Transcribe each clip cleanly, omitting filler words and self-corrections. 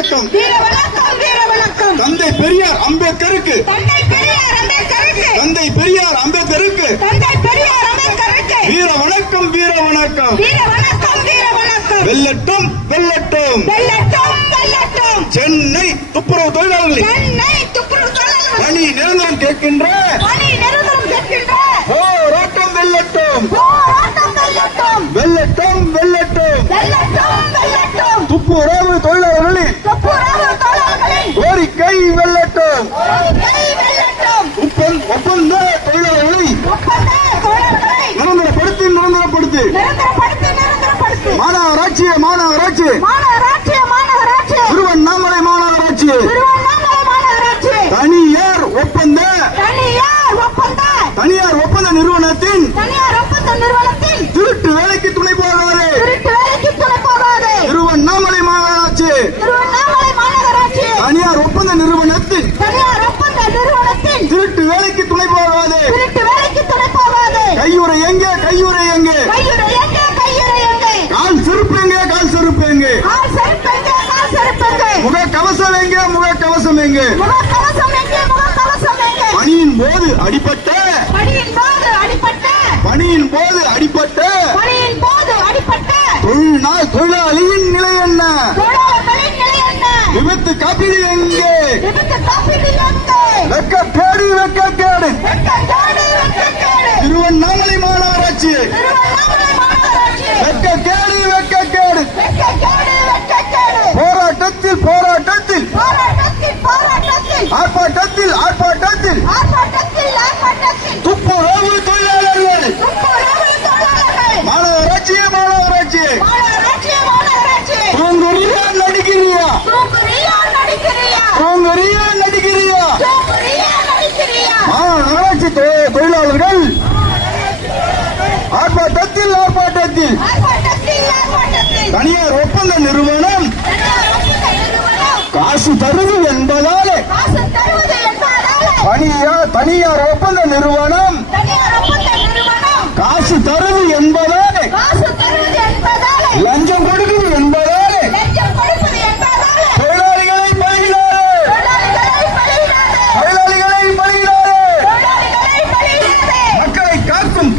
வணக்கம். தந்தை பெரியார் அம்பேத்கருக்கு வீர வணக்கம். வெல்லட்டும் வெல்லட்டும் சென்னை துப்புரவு தொழிலாளர்கள் பணி நிரந்தரம் கேட்கின்ற போராட்டம் வெல்லட்டும். வெல்லட்டும் வெல்லட்டும் துப்புரவு தொழிலாளர்களின் கோரிக்கை வெல்லட்டும். ஒப்பந்த தொழிலாளர்களை நிரந்தரப்படுத்தி மாநகராட்சி திருவண்ணாமலை மாநகராட்சி தனியார் ஒப்பந்த நிறுவனத்தின் திருட்டு வேலைக்கு துணை போகாது. திருவண்ணாமலை மாநகராட்சி தனியார் ஒப்பந்த நிறுவனத்தின் திருட்டு வேலைக்கு துணை போகாது. கையுறை எங்கே கால் செருப்பு எங்கே முகக்கவசம் எங்கே பணியின் போது அடிபட்ட தொழிலாளியின் நிலை என்ன? விபத்து காப்பீடு எங்கே? வெட்கக்கேடு திருவண்ணாமலை மாநகராட்சி வெட்கக்கேடு போராட்டத்தில் ஆர்ப்பாட்டத்தில் துப்புரவு தொழிலாளர்கள் மாநகராட்சி தூங்குறியா நடிக்கிறியா மாநகராட்சி தொழிலாளர்கள் ஆர்ப்பாட்டத்தில் தனியார் ஒப்பந்த நிறுவனம் காசு தருது என்பதாலே தனியார் ஒப்பந்த நிறுவனம் காசு தருது என்பதாலே லஞ்சம் கொடுக்குது என்பதாலே தொழிலாளிகளை பணிகிறாரே. மக்களை காக்கும்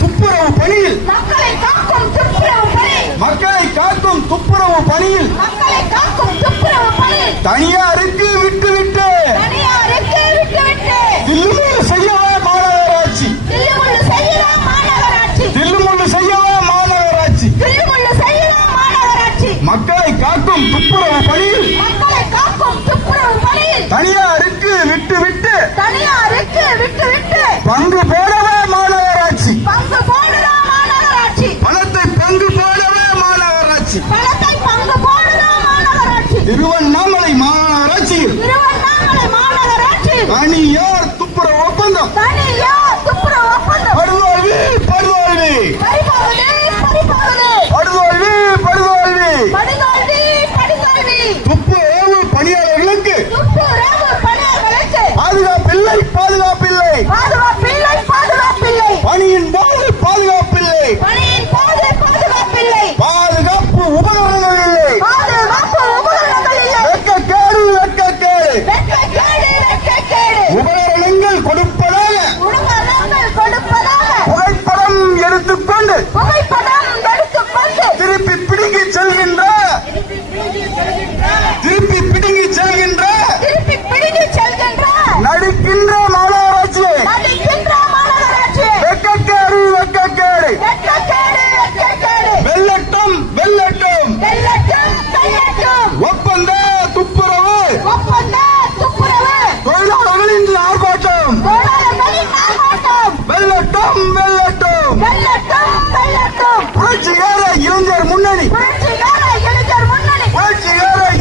துப்புரவு பணியில் தனியாருக்கு விட்டுவிட்டு தில்லுமுள்ளு செய்யவே மாநகராட்சி மக்களை காக்கும் துப்புரவு பணியில் தனியாருக்கு விட்டுவிட்டு பங்கு போடவே மாநகராட்சி பணத்தை பங்கு போடவே மாநகராட்சி திருவண்ணாமலை மாநகராட்சியில் தனியார் துப்புரவு ஒப்பந்தம் படுதோல்வி துப்புரவு பணியாளர்களுக்கு பாதுகாப்பில்லை பணியின் போது பாதுகாப்பில்லை பாதுகாப்பு உபகரணங்கள் இல்லை. உபகரணங்கள் கொடுப்பதாக புகைப்படம் எடுத்துக்கொண்டு திருப்பி பிடுங்கி செல்கின்ற நடிக்கின்ற மாநகராட்சி வெட்கக்கேடு வெல்லட்டும் ஒப்பந்த துப்புரவு தொழிலாளர்களின் ஆர்ப்பாட்டம் வெல்லட்டும் புரட்சிகர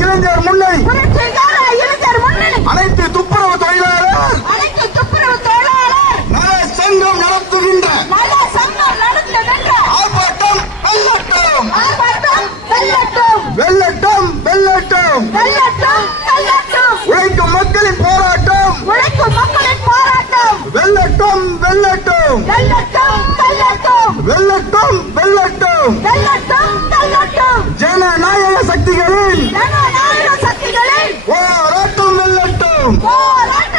இளைஞர் முன்னணி அனைத்து துப்புரவு தொழிலாளர் நல சங்கம் நடத்துகின்ற ஆர்ப்பாட்டம் வெல்லட்டும் உழைக்கும் மக்களின் போராட்டம் வெல்லட்டும் ஜனநாயக சக்திகளின் போராட்டம்